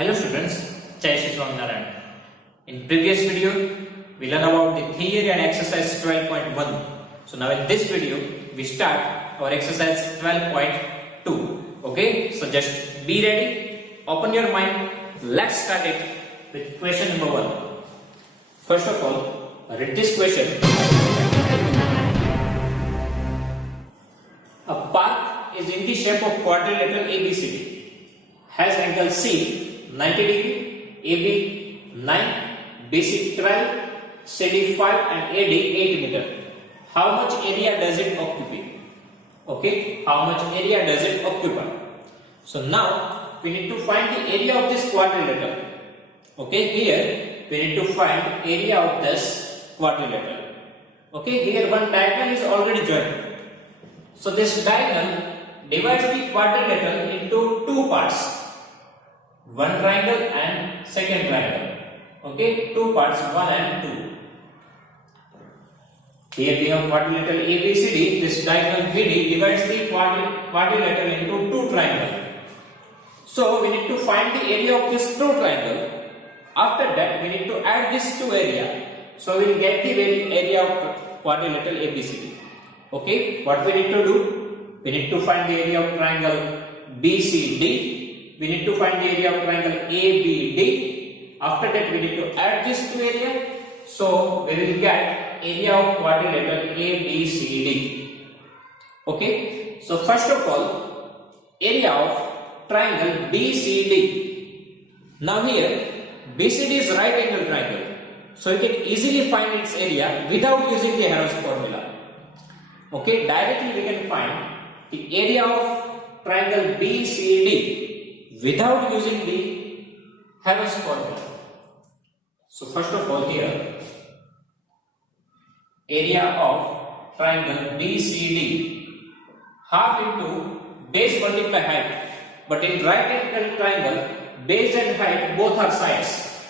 Hello students, Jai Shri Swaminarayan. In previous video, we learned about the theory and exercise 12.1. So now in this video, we start our exercise 12.2. Okay, so just be ready, open your mind, let's start it with question number 1. First of all, read this question. A park is in the shape of quadrilateral ABCD. Has angle C 90 degree, AB 9, BC 12, CD 5 and AD 8 meter. How much area does it occupy? Okay, how much area does it occupy? So now we need to find the area of this quadrilateral. Okay, here we need to find area of this quadrilateral. Okay, here one diagonal is already joined. So this diagonal divides the quadrilateral into two parts. One triangle and second triangle. Okay, two parts, 1 and 2. Here we have quadrilateral ABCD. This diagonal BD divides the quadrilateral into two triangles. So we need to find the area of this two triangle. After that, we need to add these two area. So we will get the area of quadrilateral ABCD. Okay, what we need to do? We need to find the area of triangle BCD. We need to find the area of triangle ABD. After that, we need to add these two area. So we will get area of quadrilateral ABCD. Okay. So first of all, area of triangle BCD. Now here, BCD is right angle triangle. So you can easily find its area without using the Heron's formula. Okay. Directly we can find the area of triangle BCD without using the Heron's formula. So first of all here, area of triangle BCD, half into base multiply height. But in right angle triangle, base and height both are sides,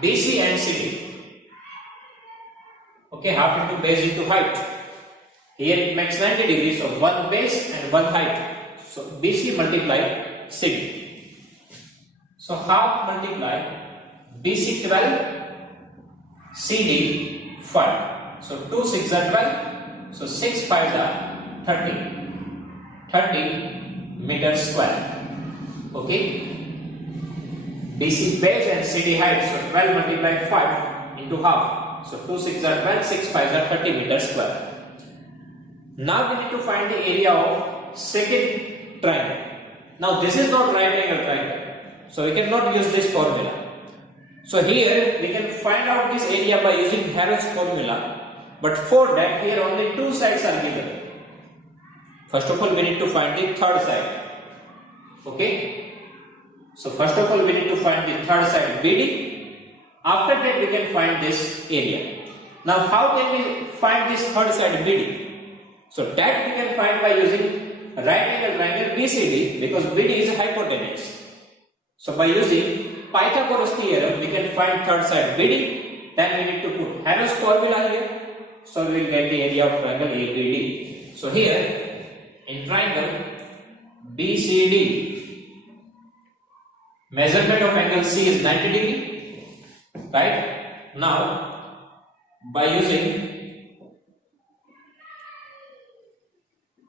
BC and CD. Okay, half into base into height. Here it makes 90 degrees, so one base and one height. So BC multiply CD. So half multiply BC 12, CD 5. So 2 6 are 12. So 6 5 are 30. 30 meters square. Okay. BC base and CD height. So 12 multiply 5 into half. So 2 6 are 12. 6 5 are 30 meters square. Now we need to find the area of second triangle. Now this is not right angle triangle. So we cannot use this formula. So here we can find out this area by using Heron's formula. But for that, here only two sides are given. First of all, we need to find the third side. Okay. So first of all, we need to find the third side BD. After that, we can find this area. Now, how can we find this third side BD? So that we can find by using right angle triangle BCD, because BD is hypotenuse. So by using Pythagoras theorem, we can find third side BD. Then we need to put Heron's formula here. So we will get the area of triangle ABD. So here in triangle BCD, measurement of angle C is 90 degree. Right? Now by using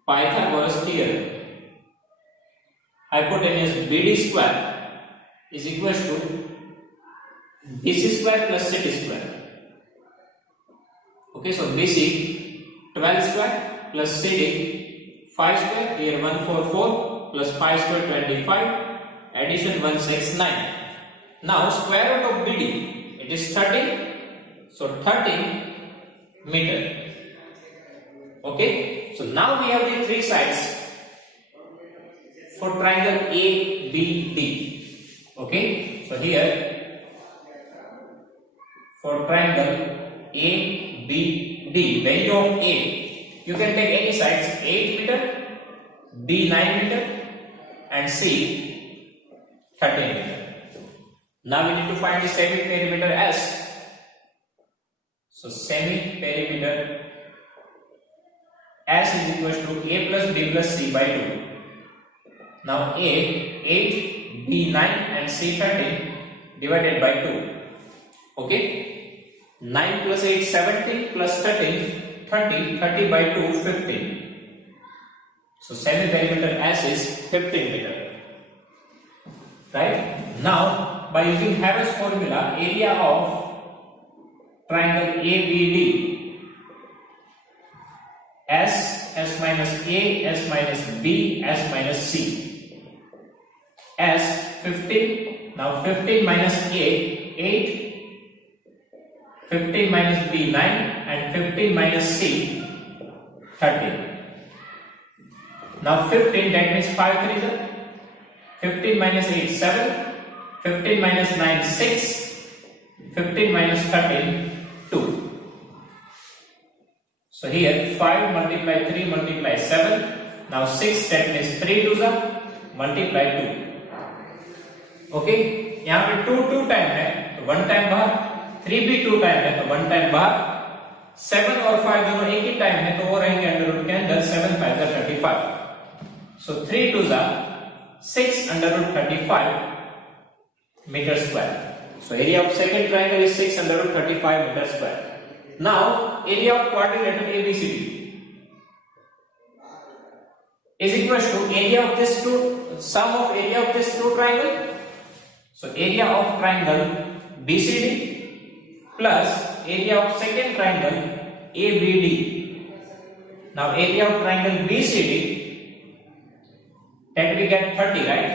Pythagoras theorem, hypotenuse BD square is equals to BC square plus CD square. Okay, so BC 12 square plus CD 5 square, here 144 plus 5 square 25, addition 169. Now square root of BD, it is 30, so 30 meter. Okay, so now we have the three sides for triangle ABD. Okay, so here for triangle ABD, value of A, you can take any sides, 8 meter, B 9 meter and C 13 meter. Now we need to find the semi-perimeter S. So semi-perimeter S is equal to A plus B plus C by 2. Now A 8, B 9 and C 13 divided by 2. Okay, 9 plus 8 17 plus 13 30, 30 by 2 15. So semi perimeter S is 15 meter. Right? Now by using Harris formula, area of triangle ABD, S minus A, S minus B, S minus C. S 15. Now 15 minus A 8. 15 minus B 9 and 15 minus C 13. Now 15, that means 5 3 is 15 minus 8 7. 15 minus 9 6. 15 minus 13 2. So here 5 multiply 3 multiply 7. Now 6, that means 3 2 multiply 2. Okay, यहाँ पे 2 2 time है तो 1 time बाहर, 3 भी 2 time है तो 1 time बाहर, 7 और 5 दोनों एक ही टाइम है तो वो रहेंगे अंडर रूट के अंदर, 7 5 जा 35. So 3 2 जा 6 under root 35 meter square. So area of second triangle is 6 under root 35 meter square. Now area of quadrilateral ABCD is equal to area of this two, sum of area of this two triangle. So area of triangle BCD plus area of second triangle ABD. Now area of triangle BCD, that we get 30, right?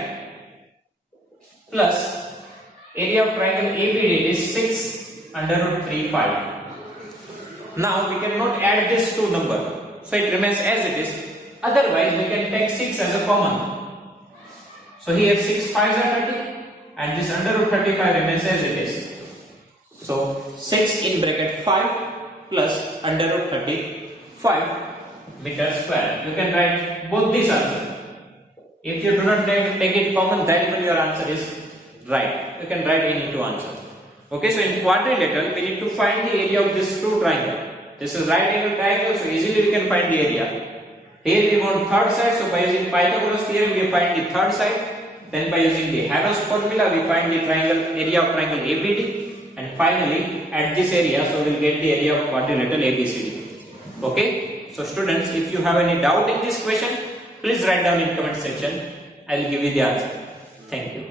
Plus area of triangle ABD is 6 under root 35. Now we cannot add this two number, so it remains as it is. Otherwise we can take 6 as a common. So here 6 5s are 30 and this under root 35 remains as it is. So 6 in bracket 5 plus under root 35 meter square. You can write both these answers. If you do not take it common, then your answer is right. You can write any two answers. Okay, so in quadrilateral we need to find the area of this two triangle. This is right angle triangle, so easily we can find the area. Here we want third side, so by using Pythagoras theorem we find the third side. Then by using the Harris formula we find the triangle area of triangle ABD, and finally at this area, so we'll get the area of quadrilateral ABCD. Okay, so students, if you have any doubt in this question, please write down in comment section. I will give you the answer. Thank you.